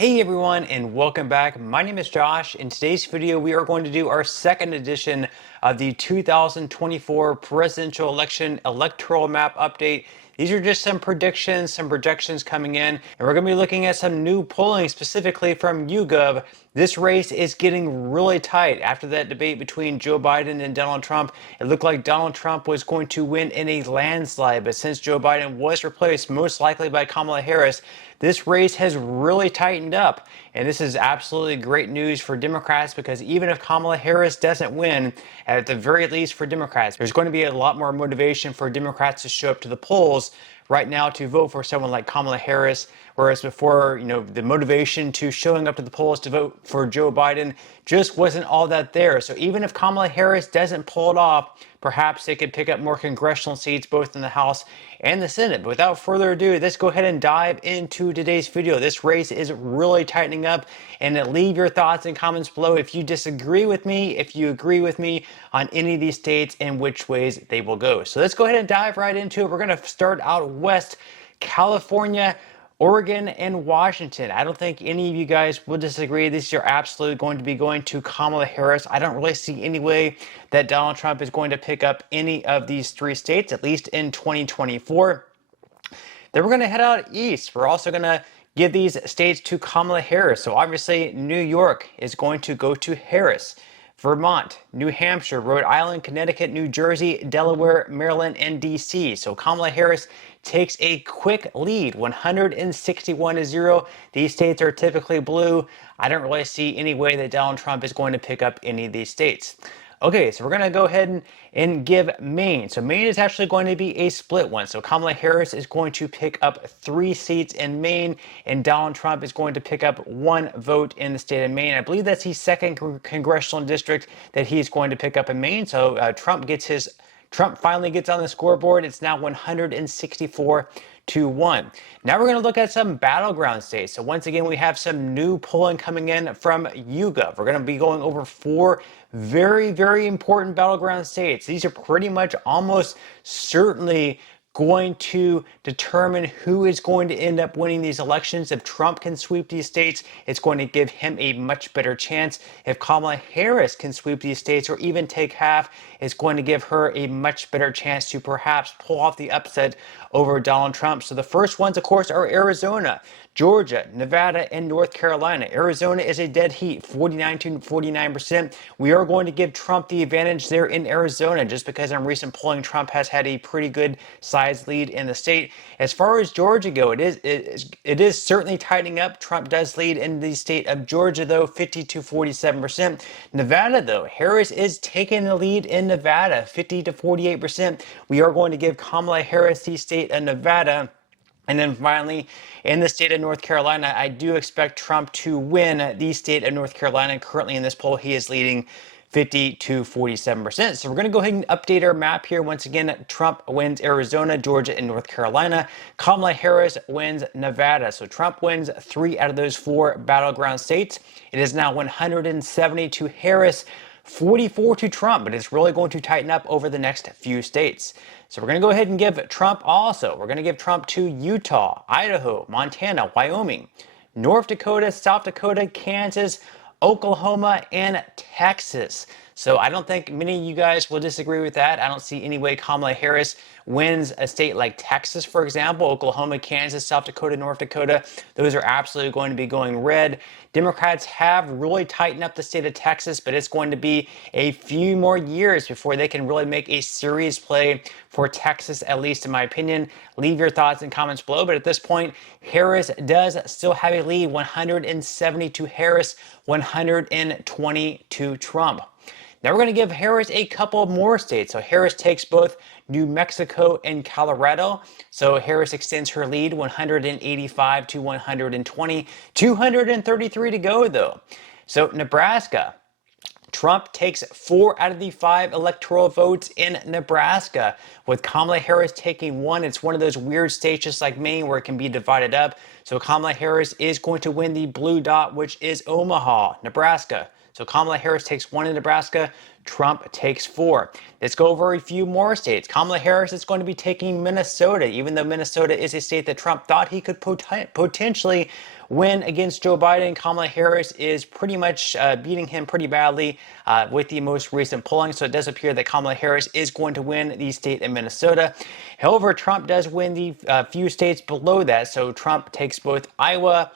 Hey everyone, and welcome back. My name is Josh. In today's video, we are going to do our second edition of the 2024 presidential election electoral map update. These are just some predictions, some projections coming in, and we're going to be looking at some new polling specifically from YouGov. This race is getting really tight. After that debate between Joe Biden and Donald Trump, it looked like Donald Trump was going to win in a landslide, but since Joe Biden was replaced most likely by Kamala Harris, this race has really tightened up, and this is absolutely great news for Democrats because even if Kamala Harris doesn't win, at the very least for Democrats, there's going to be a lot more motivation for Democrats to show up to the polls right now to vote for someone like Kamala Harris, whereas before, the motivation to showing up to the polls to vote for Joe Biden just wasn't all that there. So even if Kamala Harris doesn't pull it off, perhaps they could pick up more congressional seats both in the House and the Senate. But without further ado, let's go ahead and dive into today's video. This race is really tightening up, and leave your thoughts and comments below if you disagree with me, if you agree with me on any of these states and which ways they will go. So let's go ahead and dive right into it. We're going to start out west, California, Oregon, and Washington. I don't think any of you guys will disagree. These are absolutely going to be going to Kamala Harris. I don't really see any way that Donald Trump is going to pick up any of these three states, at least in 2024. Then we're going to head out east. We're also going to give these states to Kamala Harris. So obviously, New York is going to go to Harris. Vermont, New Hampshire, Rhode Island, Connecticut, New Jersey, Delaware, Maryland, and D.C. So Kamala Harris takes a quick lead, 161-0. These states are typically blue. I don't really see any way that Donald Trump is going to pick up any of these states. Okay, so we're going to go ahead and give Maine. So Maine is actually going to be a split one. So Kamala Harris is going to pick up 3 seats in Maine, and Donald Trump is going to pick up 1 vote in the state of Maine. I believe that's his second congressional district that he's going to pick up in Maine. So Trump finally gets on the scoreboard. It's now 164-1. Now we're going to look at some battleground states. So once again, we have some new polling coming in from YouGov. We're going to be going over 4 very, very important battleground states. These are pretty much almost certainly going to determine who is going to end up winning these elections. If Trump can sweep these states, it's going to give him a much better chance. If Kamala Harris can sweep these states or even take half, it's going to give her a much better chance to perhaps pull off the upset over Donald Trump. So the first ones, of course, are Arizona, Georgia, Nevada, and North Carolina. Arizona is a dead heat, 49%. We are going to give Trump the advantage there in Arizona just because in recent polling, Trump has had a pretty good size lead in the state. As far as Georgia go, it is certainly tightening up. Trump does lead in the state of Georgia, though, 50-47%. Nevada, though, Harris is taking the lead in Nevada, 50-48%. We are going to give Kamala Harris the state of Nevada. And then finally, in the state of North Carolina, I do expect Trump to win the state of North Carolina. Currently in this poll, he is leading 50-47%. So we're going to go ahead and update our map here. Once again, Trump wins Arizona, Georgia, and North Carolina. Kamala Harris wins Nevada. So Trump wins 3 out of those 4 battleground states. It is now 170 to Harris, 44 to Trump, but it's really going to tighten up over the next few states. So we're going to go ahead and give Trump also. We're going to give Trump to Utah, Idaho, Montana, Wyoming, North Dakota, South Dakota, Kansas, Oklahoma, and Texas. So I don't think many of you guys will disagree with that. I don't see any way Kamala Harris wins a state like Texas, for example. Oklahoma, Kansas, South Dakota, North Dakota, those are absolutely going to be going red. Democrats have really tightened up the state of Texas, but it's going to be a few more years before they can really make a serious play for Texas, at least in my opinion. Leave your thoughts and comments below, but at this point, Harris does still have a lead, 170 to Harris, 120 to Trump. Now we're going to give Harris a couple more states. So Harris takes both New Mexico and Colorado. So Harris extends her lead, 185 to 120, 233 to go though. So Nebraska, Trump takes 4 out of the 5 electoral votes in Nebraska, with Kamala Harris taking 1. It's one of those weird states just like Maine where it can be divided up. So Kamala Harris is going to win the blue dot, which is Omaha, Nebraska. So Kamala Harris takes 1 in Nebraska. Trump takes 4. Let's go over a few more states. Kamala Harris is going to be taking Minnesota, even though Minnesota is a state that Trump thought he could potentially win against Joe Biden. Kamala Harris is pretty much beating him pretty badly with the most recent polling. So it does appear that Kamala Harris is going to win the state of Minnesota. However, Trump does win the few states below that. So Trump takes both Iowa,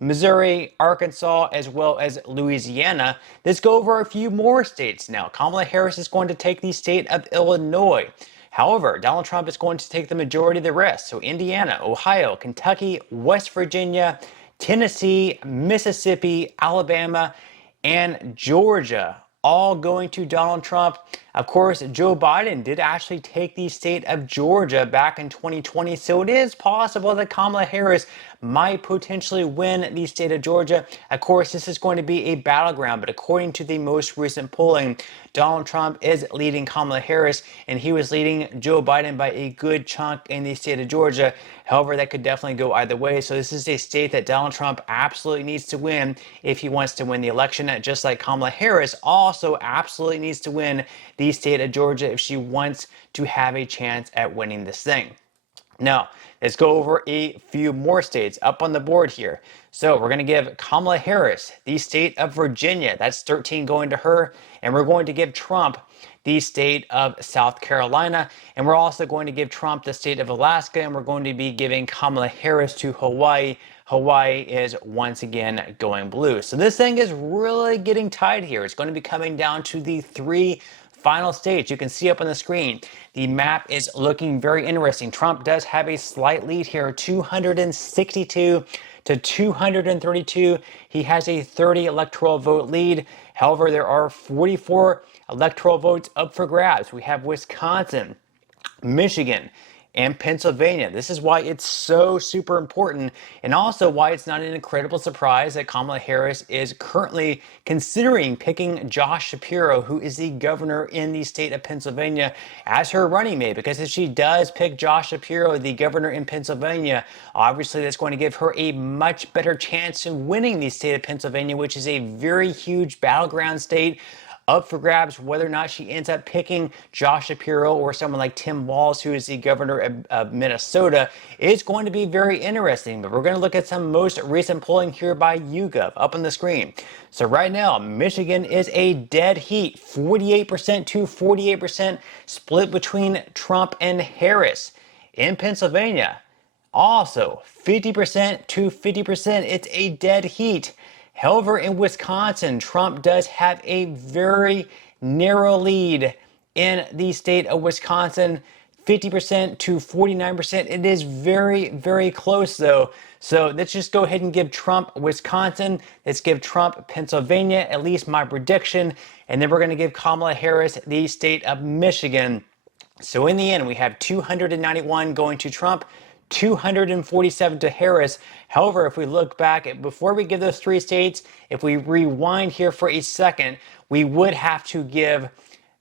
Missouri, Arkansas, as well as Louisiana. Let's go over a few more states now. Kamala Harris is going to take the state of Illinois. However, Donald Trump is going to take the majority of the rest. So Indiana, Ohio, Kentucky, West Virginia, Tennessee, Mississippi, Alabama, and Georgia, all going to Donald Trump. Of course, Joe Biden did actually take the state of Georgia back in 2020, so it is possible that Kamala Harris might potentially win the state of Georgia. Of course, this is going to be a battleground, but according to the most recent polling, Donald Trump is leading Kamala Harris, and he was leading Joe Biden by a good chunk in the state of Georgia. However, that could definitely go either way. So this is a state that Donald Trump absolutely needs to win if he wants to win the election, just like Kamala Harris also absolutely needs to win the state of Georgia if she wants to have a chance at winning this thing. Now, let's go over a few more states up on the board here. So we're going to give Kamala Harris the state of Virginia. That's 13 going to her. And we're going to give Trump the state of South Carolina. And we're also going to give Trump the state of Alaska. And we're going to be giving Kamala Harris to Hawaii. Hawaii is once again going blue. So this thing is really getting tight here. It's going to be coming down to the 3 final states. You can see up on the screen, the map is looking very interesting. Trump does have a slight lead here, 262 to 232. He has a 30 electoral vote lead. However, there are 44 electoral votes up for grabs. We have Wisconsin, Michigan, and Pennsylvania. This is why it's so super important, and also why it's not an incredible surprise that Kamala Harris is currently considering picking Josh Shapiro, who is the governor in the state of Pennsylvania, as her running mate. Because if she does pick Josh Shapiro, the governor in Pennsylvania, obviously that's going to give her a much better chance in winning the state of Pennsylvania, which is a very huge battleground state, up for grabs whether or not she ends up picking Josh Shapiro or someone like Tim Walz, who is the governor of Minnesota, is going to be very interesting. But we're going to look at some most recent polling here by YouGov up on the screen. So right now, Michigan is a dead heat, 48% to 48% split between Trump and Harris. In Pennsylvania, also 50% to 50%, it's a dead heat. However, in Wisconsin, Trump does have a very narrow lead in the state of Wisconsin, 50% to 49%. It is very, very close though. So let's just go ahead and give Trump Wisconsin. Let's give Trump Pennsylvania, at least my prediction. And then we're going to give Kamala Harris the state of Michigan. So in the end, we have 291 going to Trump, 247 to Harris. However, if we look back, before we give those 3 states, if we rewind here for a second, we would have to give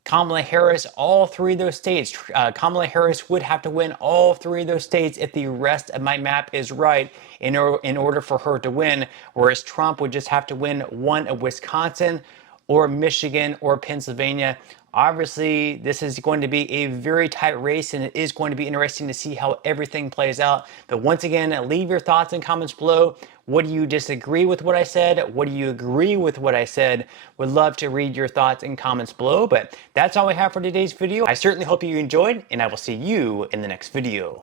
Kamala Harris all 3 of those states. Kamala Harris would have to win all 3 of those states if the rest of my map is right in order for her to win, whereas Trump would just have to win one of Wisconsin or Michigan or Pennsylvania. Obviously, this is going to be a very tight race, and it is going to be interesting to see how everything plays out. But once again, leave your thoughts and comments below. What do you disagree with what I said? What do you agree with what I said? Would love to read your thoughts and comments below. But that's all I have for today's video. I certainly hope you enjoyed, and I will see you in the next video.